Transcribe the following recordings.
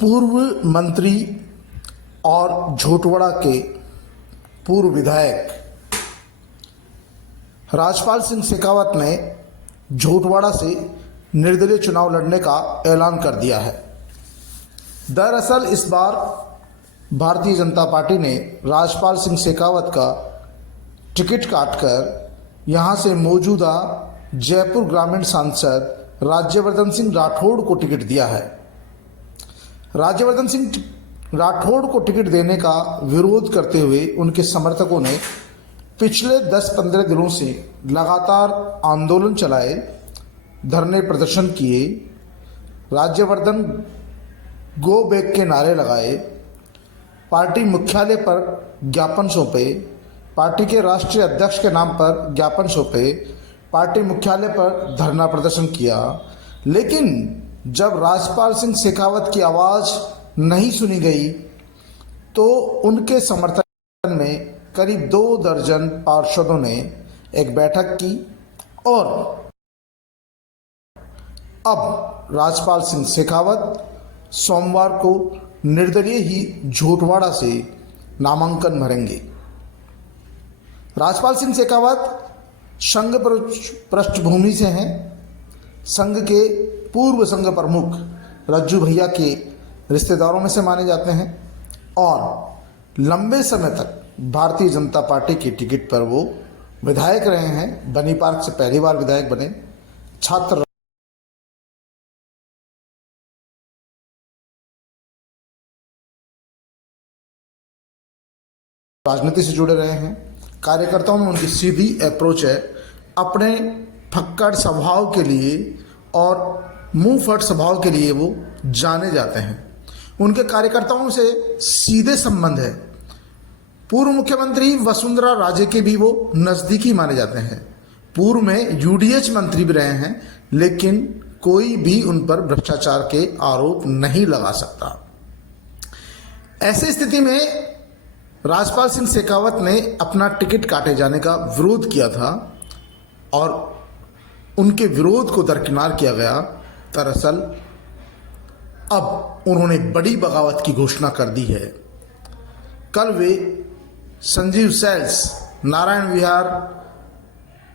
पूर्व मंत्री और झोटवाड़ा के पूर्व विधायक राजपाल सिंह शेखावत ने झोटवाड़ा से निर्दलीय चुनाव लड़ने का ऐलान कर दिया है। दरअसल इस बार भारतीय जनता पार्टी ने राजपाल सिंह शेखावत का टिकट काटकर यहां से मौजूदा जयपुर ग्रामीण सांसद राज्यवर्धन सिंह राठौड़ को टिकट दिया है। राज्यवर्धन सिंह राठौड़ को टिकट देने का विरोध करते हुए उनके समर्थकों ने पिछले 10-15 दिनों से लगातार आंदोलन चलाए, धरने प्रदर्शन किए, राज्यवर्धन गो बैक के नारे लगाए, पार्टी मुख्यालय पर ज्ञापन सौंपे, पार्टी के राष्ट्रीय अध्यक्ष के नाम पर ज्ञापन सौंपे, पार्टी मुख्यालय पर धरना प्रदर्शन किया। लेकिन जब राजपाल सिंह शेखावत की आवाज़ नहीं सुनी गई तो उनके समर्थन में करीब 2 दर्जन पार्षदों ने एक बैठक की और अब राजपाल सिंह शेखावत सोमवार को निर्दलीय ही झोटवाड़ा से नामांकन भरेंगे। राजपाल सिंह शेखावत संघ पृष्ठभूमि से हैं। संघ के पूर्व संघ प्रमुख रज्जू भैया के रिश्तेदारों में से माने जाते हैं और लंबे समय तक भारतीय जनता पार्टी की टिकट पर वो विधायक रहे हैं। बनी पार्क से पहली बार विधायक बने। छात्र राजनीति से जुड़े रहे हैं। कार्यकर्ताओं में उनकी सीधी अप्रोच है। अपने फक्कड़ स्वभाव के लिए और मुंह फट स्वभाव के लिए वो जाने जाते हैं। उनके कार्यकर्ताओं से सीधे संबंध है। पूर्व मुख्यमंत्री वसुंधरा राजे के भी वो नज़दीकी माने जाते हैं। पूर्व में यूडीएच मंत्री भी रहे हैं, लेकिन कोई भी उन पर भ्रष्टाचार के आरोप नहीं लगा सकता। ऐसी स्थिति में राजपाल सिंह शेखावत ने अपना टिकट काटे जाने का विरोध किया था और उनके विरोध को दरकिनार किया गया। दरअसल अब उन्होंने बड़ी बगावत की घोषणा कर दी है। कल वे संजीव सेल्स, नारायण विहार,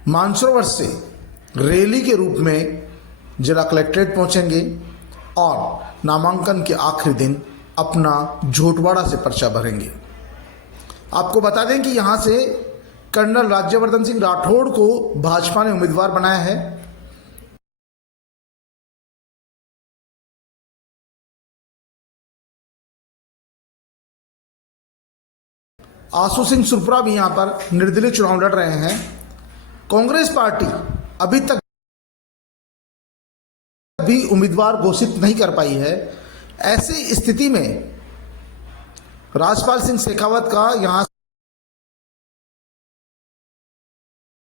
मानसरोवर से रैली के रूप में जिला कलेक्ट्रेट पहुंचेंगे और नामांकन के आखिरी दिन अपना झोटवाड़ा से पर्चा भरेंगे। आपको बता दें कि यहां से कर्नल राज्यवर्धन सिंह राठौड़ को भाजपा ने उम्मीदवार बनाया है। आशु सिंह सुरपुरा भी यहां पर निर्दलीय चुनाव लड़ रहे हैं। कांग्रेस पार्टी अभी तक भी उम्मीदवार घोषित नहीं कर पाई है। ऐसी स्थिति में राजपाल सिंह शेखावत का यहां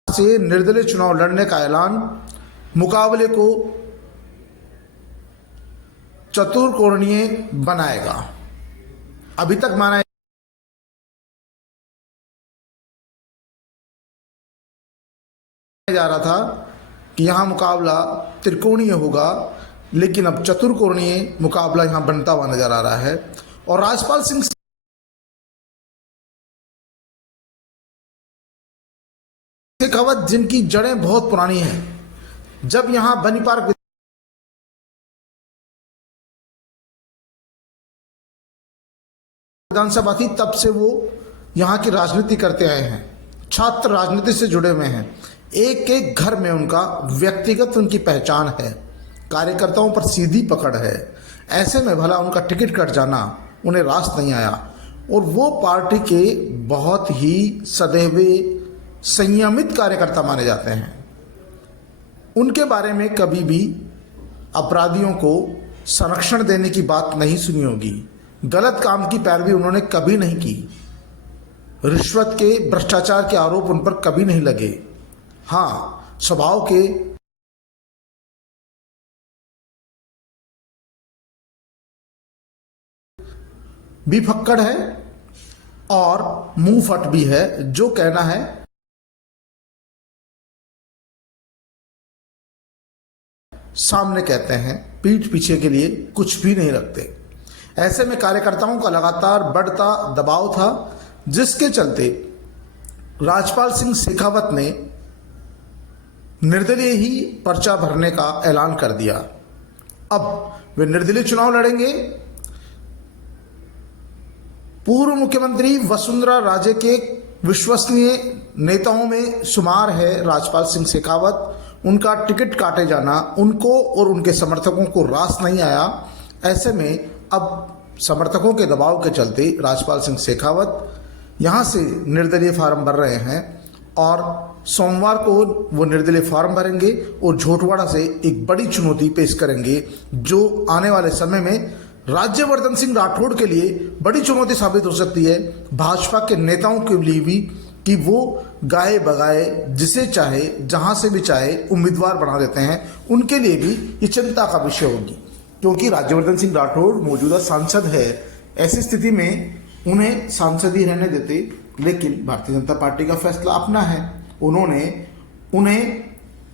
से निर्दलीय चुनाव लड़ने का ऐलान मुकाबले को चतुर्कोणीय बनाएगा। अभी तक माना जा रहा था कि यहां मुकाबला त्रिकोणीय होगा, लेकिन अब चतुर्कोणीय मुकाबला यहां बनता हुआ नजर आ रहा है। और राजपाल सिंह शेखावत जिनकी जड़ें बहुत पुरानी हैं, जब यहां बनी पार्क विधानसभा थी तब से वो यहां की राजनीति करते आए हैं। छात्र राजनीति से जुड़े हुए हैं। एक एक घर में उनका व्यक्तिगत उनकी पहचान है। कार्यकर्ताओं पर सीधी पकड़ है। ऐसे में भला उनका टिकट कट जाना उन्हें रास नहीं आया और वो पार्टी के बहुत ही सदैवे संयमित कार्यकर्ता माने जाते हैं। उनके बारे में कभी भी अपराधियों को संरक्षण देने की बात नहीं सुनी होगी। गलत काम की पैरवी उन्होंने कभी नहीं की। रिश्वत के, भ्रष्टाचार के आरोप उन पर कभी नहीं लगे। हाँ, स्वभाव के भी फक्कड़ है और मुंह फट भी है। जो कहना है सामने कहते हैं, पीठ पीछे के लिए कुछ भी नहीं रखते। ऐसे में कार्यकर्ताओं का लगातार बढ़ता दबाव था, जिसके चलते राजपाल सिंह शेखावत ने निर्दलीय ही पर्चा भरने का ऐलान कर दिया। अब वे निर्दलीय चुनाव लड़ेंगे। पूर्व मुख्यमंत्री वसुंधरा राजे के विश्वसनीय नेताओं में शुमार है राजपाल सिंह शेखावत। उनका टिकट काटे जाना उनको और उनके समर्थकों को रास नहीं आया। ऐसे में अब समर्थकों के दबाव के चलते राजपाल सिंह शेखावत यहाँ से निर्दलीय फार्म भर रहे हैं और सोमवार को वो निर्दलीय फार्म भरेंगे और झोटवाड़ा से एक बड़ी चुनौती पेश करेंगे, जो आने वाले समय में राज्यवर्धन सिंह राठौड़ के लिए बड़ी चुनौती साबित हो सकती है, भाजपा के नेताओं के लिए भी, कि वो गाए बगाए जिसे चाहे जहां से भी चाहे उम्मीदवार बना देते हैं। उनके लिए भी ये चिंता का विषय होगी, क्योंकि राज्यवर्धन सिंह राठौड़ मौजूदा सांसद है। ऐसी स्थिति में उन्हें सांसद ही रहने देते, लेकिन भारतीय जनता पार्टी का फैसला अपना है। उन्होंने उन्हें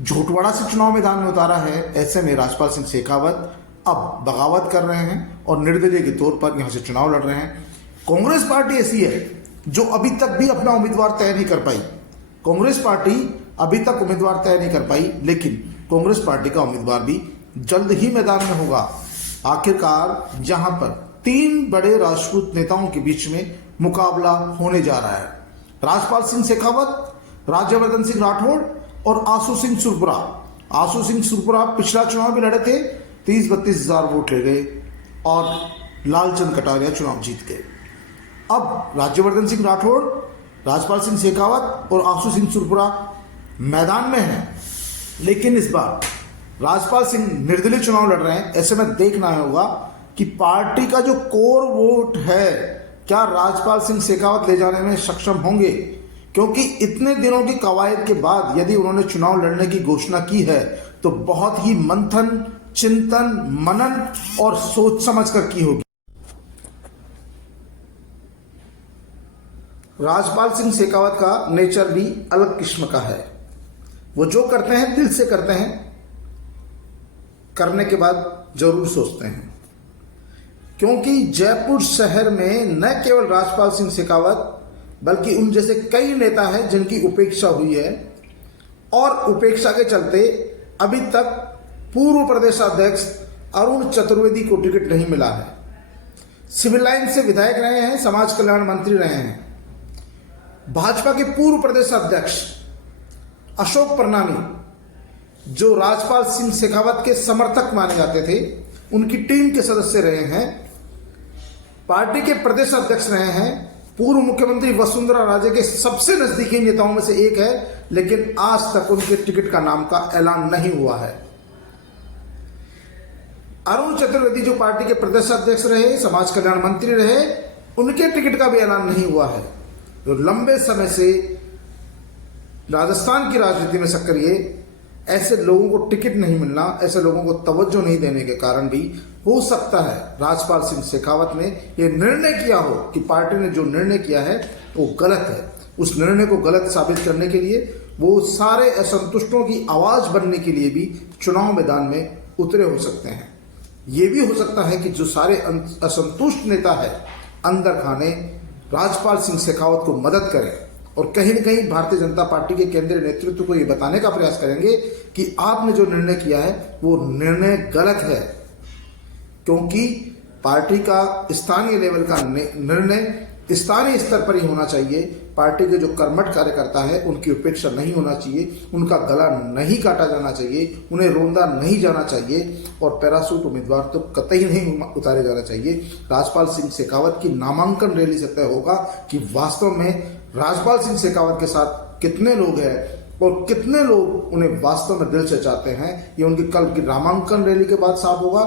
झोटवाड़ा से चुनाव मैदान में उतारा है। ऐसे में राजपाल सिंह शेखावत अब बगावत कर रहे हैं और निर्दलीय के तौर पर यहां से चुनाव लड़ रहे हैं। कांग्रेस पार्टी ऐसी है जो अभी तक भी अपना उम्मीदवार तय नहीं कर पाई। कांग्रेस पार्टी अभी तक उम्मीदवार तय नहीं कर पाई, लेकिन कांग्रेस पार्टी का उम्मीदवार भी जल्द ही मैदान में होगा। आखिरकार जहां पर 3 बड़े राजपूत नेताओं के बीच में मुकाबला होने जा रहा है, राजपाल सिंह शेखावत, राज्यवर्धन सिंह राठौड़ और आशु सिंह सुरपुरा। आशु सिंह सुरपुरा पिछला चुनाव भी लड़े थे, 30-32 हजार वोट ले गए और लालचंद कटारिया चुनाव जीत गए। अब राज्यवर्धन सिंह राठौड़, राजपाल सिंह शेखावत और आशु सिंह सुरपुरा मैदान में हैं, लेकिन इस बार राजपाल सिंह निर्दलीय चुनाव लड़ रहे हैं। ऐसे में देखना होगा कि पार्टी का जो कोर वोट है, क्या राजपाल सिंह शेखावत ले जाने में सक्षम होंगे, क्योंकि इतने दिनों की कवायद के बाद यदि उन्होंने चुनाव लड़ने की घोषणा की है तो बहुत ही मंथन, चिंतन, मनन और सोच समझ कर की होगी। राजपाल सिंह शेखावत का नेचर भी अलग किस्म का है। वो जो करते हैं दिल से करते हैं, करने के बाद जरूर सोचते हैं, क्योंकि जयपुर शहर में न केवल राजपाल सिंह शेखावत बल्कि उन जैसे कई नेता हैं जिनकी उपेक्षा हुई है, और उपेक्षा के चलते अभी तक पूर्व प्रदेशाध्यक्ष अरुण चतुर्वेदी को टिकट नहीं मिला है। सिविल लाइन से विधायक रहे हैं, समाज कल्याण मंत्री रहे हैं। भाजपा के पूर्व प्रदेश अध्यक्ष अशोक परनामी, जो राजपाल सिंह शेखावत के समर्थक माने जाते थे, उनकी टीम के सदस्य रहे हैं, पार्टी के प्रदेश अध्यक्ष रहे हैं, पूर्व मुख्यमंत्री वसुंधरा राजे के सबसे नजदीकी नेताओं में से एक है, लेकिन आज तक उनके टिकट का नाम का ऐलान नहीं हुआ है। अरुण चतुर्वेदी जो पार्टी के प्रदेश अध्यक्ष रहे, समाज कल्याण मंत्री रहे, उनके टिकट का भी ऐलान नहीं हुआ है। जो लंबे समय से राजस्थान की राजनीति में सक्रिय, ऐसे लोगों को टिकट नहीं मिलना, ऐसे लोगों को तवज्जो नहीं देने के कारण भी हो सकता है राजपाल सिंह शेखावत ने यह निर्णय किया हो कि पार्टी ने जो निर्णय किया है वो गलत है। उस निर्णय को गलत साबित करने के लिए वो सारे असंतुष्टों की आवाज बनने के लिए भी चुनाव मैदान में उतरे हो सकते हैं। ये भी हो सकता है कि जो सारे असंतुष्ट नेता है अंदर खाने राजपाल सिंह शेखावत को मदद करें और कहीं न कहीं भारतीय जनता पार्टी के केंद्रीय नेतृत्व को ये बताने का प्रयास करेंगे कि आपने जो निर्णय किया है वो निर्णय गलत है, क्योंकि पार्टी का स्थानीय लेवल का निर्णय स्थानीय स्तर पर ही होना चाहिए। पार्टी के जो कर्मठ कार्यकर्ता है उनकी उपेक्षा नहीं होना चाहिए, उनका गला नहीं काटा जाना चाहिए, उन्हें रोंदा नहीं जाना चाहिए और पैरासूट उम्मीदवार तो कतई नहीं उतारे जाना चाहिए। राजपाल सिंह शेखावत की नामांकन रैली से तय होगा कि वास्तव में राजपाल सिंह शेखावत के साथ कितने लोग हैं और कितने लोग उन्हें वास्तव में दिल से चाहते हैं। ये उनकी कल की नामांकन रैली के बाद साफ होगा।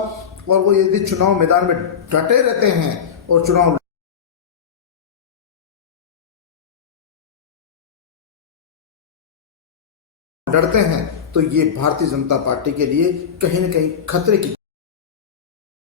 और वो यदि चुनाव मैदान में डटे रहते हैं और चुनाव लड़ते हैं तो ये भारतीय जनता पार्टी के लिए कहीं न कहीं खतरे की